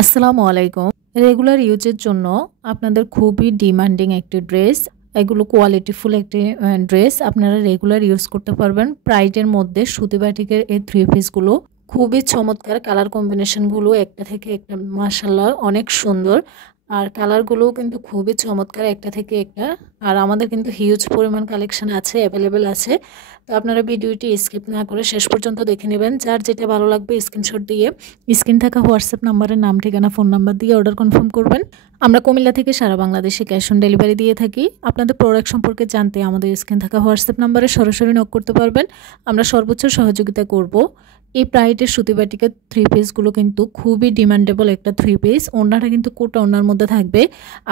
আসসালামু আলাইকুম। রেগুলার ইউজের জন্য আপনাদের খুবই ডিমান্ডিং একটি ড্রেস। এগুলো কোয়ালিটিফুল একটি ড্রেস আপনারা রেগুলার ইউজ করতে পারবেন। প্রাইডের মধ্যে সুতি বাটিকের এই থ্রি পিসগুলো খুবই চমৎকার। কালার কম্বিনেশনগুলো একটা থেকে একটা মাশাআল্লাহ অনেক সুন্দর। আর কালারগুলোও কিন্তু খুবই চমৎকার একটা থেকে একটা। আর আমাদের কিন্তু হিউজ পরিমাণ কালেকশন আছে, অ্যাভেলেবেল আছে। তো আপনারা ভিডিওটি স্কিপ না করে শেষ পর্যন্ত দেখে নেবেন। যার যেটা ভালো লাগবে স্ক্রিনশট দিয়ে স্ক্রিন থাকা হোয়াটসঅ্যাপ নাম্বারে নাম, ঠিকানা, ফোন নাম্বার দিয়ে অর্ডার কনফার্ম করবেন। আমরা কুমিল্লা থেকে সারা বাংলাদেশে ক্যাশ অন ডেলিভারি দিয়ে থাকি। আপনাদের প্রোডাক্ট সম্পর্কে জানতে আমাদের স্ক্রিন থাকা হোয়াটসঅ্যাপ নাম্বারে সরাসরি নক করতে পারবেন। আমরা সর্বোচ্চ সহযোগিতা করব। এই প্রাইডের সুতি বাটিকের থ্রি পিসগুলো কিন্তু খুবই ডিমান্ডেবল একটা থ্রি পিস। ওড়নাটা কিন্তু কোটা ওড়নার মধ্যে থাকবে।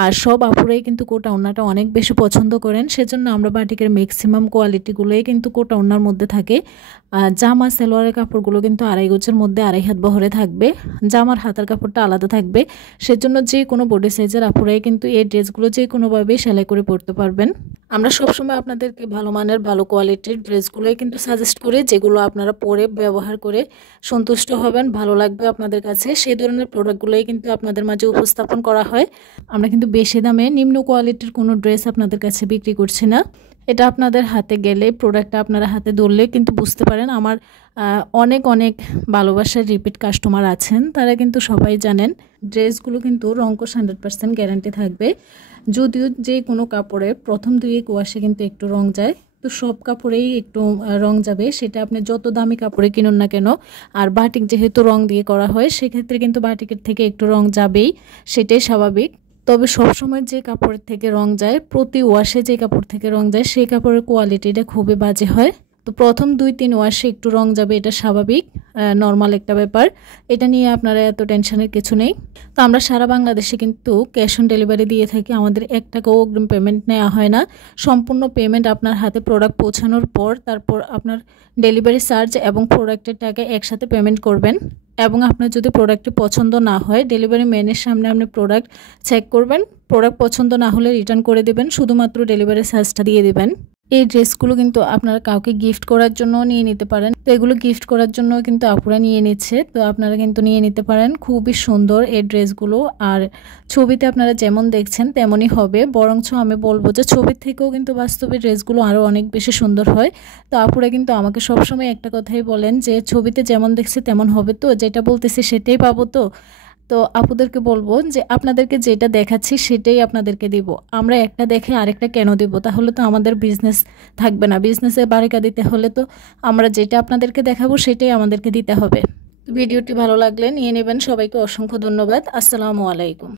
আর সব আপুরাই কিন্তু কোটা ওড়নাটা অনেক বেশি পছন্দ করেন, সেজন্য আমরা বাটিকের ম্যাক্সিমাম কোয়ালিটিগুলোই কিন্তু কোটা ওড়নার মধ্যে থাকে। জামা সালোয়ারের কাপড়গুলো কিন্তু আড়াই গজের মধ্যে আড়াই হাত বহরে থাকবে। জামার হাতার কাপড়টা আলাদা থাকবে। সেজন্য যে কোনো বডি সাইজের আপুরাই কিন্তু এই ড্রেসগুলো যে কোনোভাবেই সেলাই করে পরতে পারবেন। আমরা সবসময় আপনাদেরকে ভালো মানের ভালো কোয়ালিটির ড্রেসগুলোই কিন্তু সাজেস্ট করি, যেগুলো আপনারা পরে ব্যবহার করে সন্তুষ্ট হবেন, ভালো লাগবে আপনাদের কাছে। সেই ধরনের প্রোডাক্টগুলোই কিন্তু আপনাদের মাঝে উপস্থাপন করা হয়। আমরা কিন্তু বেশি দামে নিম্ন কোয়ালিটির কোনো ড্রেস আপনাদের কাছে বিক্রি করছি না। এটা আপনাদের হাতে গেলে, প্রোডাক্টটা আপনারা হাতে ধরলে কিন্তু বুঝতে পারেন। আমার অনেক অনেক ভালোবাসার রিপিট কাস্টমার আছেন, তারা কিন্তু সবাই জানেন ড্রেসগুলো কিন্তু রংকশ 100% গ্যারান্টি থাকবে। যদিও যে কোনো কাপড়ে প্রথম 2 ওয়াশে কিন্তু একটু রং যায়, তো সব কাপড়েই একটু রং যাবে, সেটা আপনি যত দামি কাপড়ে কিনুন না কেন। আর বাটিক যেহেতু রং দিয়ে করা হয়, সেক্ষেত্রে কিন্তু বাটিকের থেকে একটু রং যাবেই, সেটাই স্বাভাবিক। তবে সবসময় যে কাপড়ের থেকে রং যায়, প্রতি ওয়াশে যে কাপড় থেকে রং যায়, সেই কাপড়ের কোয়ালিটিটা খুবই বাজে হয়। তো প্রথম 2-3 ওয়াশে একটু রং যাবে, এটা স্বাভাবিক, নর্মাল একটা ব্যাপার। এটা নিয়ে আপনারা এত টেনশনের কিছু নেই। তো আমরা সারা বাংলাদেশে কিন্তু ক্যাশ অন ডেলিভারি দিয়ে থাকি। আমাদের 1 টাকাও অগ্রিম পেমেন্ট নেওয়া হয় না। সম্পূর্ণ পেমেন্ট আপনার হাতে প্রোডাক্ট পৌঁছানোর পর, তারপর আপনার ডেলিভারি চার্জ এবং প্রোডাক্টের টাকা একসাথে পেমেন্ট করবেন। এবং আপনার যদি প্রোডাক্টটি পছন্দ না হয়, ডেলিভারি ম্যানের সামনে আপনি প্রোডাক্ট চেক করবেন। প্রোডাক্ট পছন্দ না হলে রিটার্ন করে দেবেন, শুধুমাত্র ডেলিভারি চার্জটা দিয়ে দেবেন। এই ড্রেসগুলো কিন্তু আপনারা কাউকে গিফট করার জন্য নিয়ে নিতে পারেন। তো এগুলো গিফট করার জন্য কিন্তু আপুরা নিয়ে নিচ্ছে, তো আপনারা কিন্তু নিয়ে নিতে পারেন। খুবই সুন্দর এই ড্রেসগুলো। আর ছবিতে আপনারা যেমন দেখছেন তেমনই হবে, বরঞ্চ আমি বলবো যে ছবির থেকেও কিন্তু বাস্তবে ড্রেসগুলো আরও অনেক বেশি সুন্দর হয়। তো আপুরা কিন্তু আমাকে সবসময় একটা কথাই বলেন যে ছবিতে যেমন দেখছি তেমন হবে, তো যেটা বলতেছি সেটাই পাবো। তো আপুদেরকে বলবো যে আপনাদেরকে যেটা দেখাচ্ছি সেটাই আপনাদেরকে দিব। আমরা একটা দেখে আরেকটা কেন দিব? তাহলে তো আমাদের বিজনেস থাকবে না। বিজনেসে বাড়িকা দিতে হলে তো আমরা যেটা আপনাদেরকে দেখাবো সেটাই আমাদেরকে দিতে হবে। ভিডিওটি ভালো লাগলে নিয়ে নেবেন। সবাইকে অসংখ্য ধন্যবাদ। আসসালামু আলাইকুম।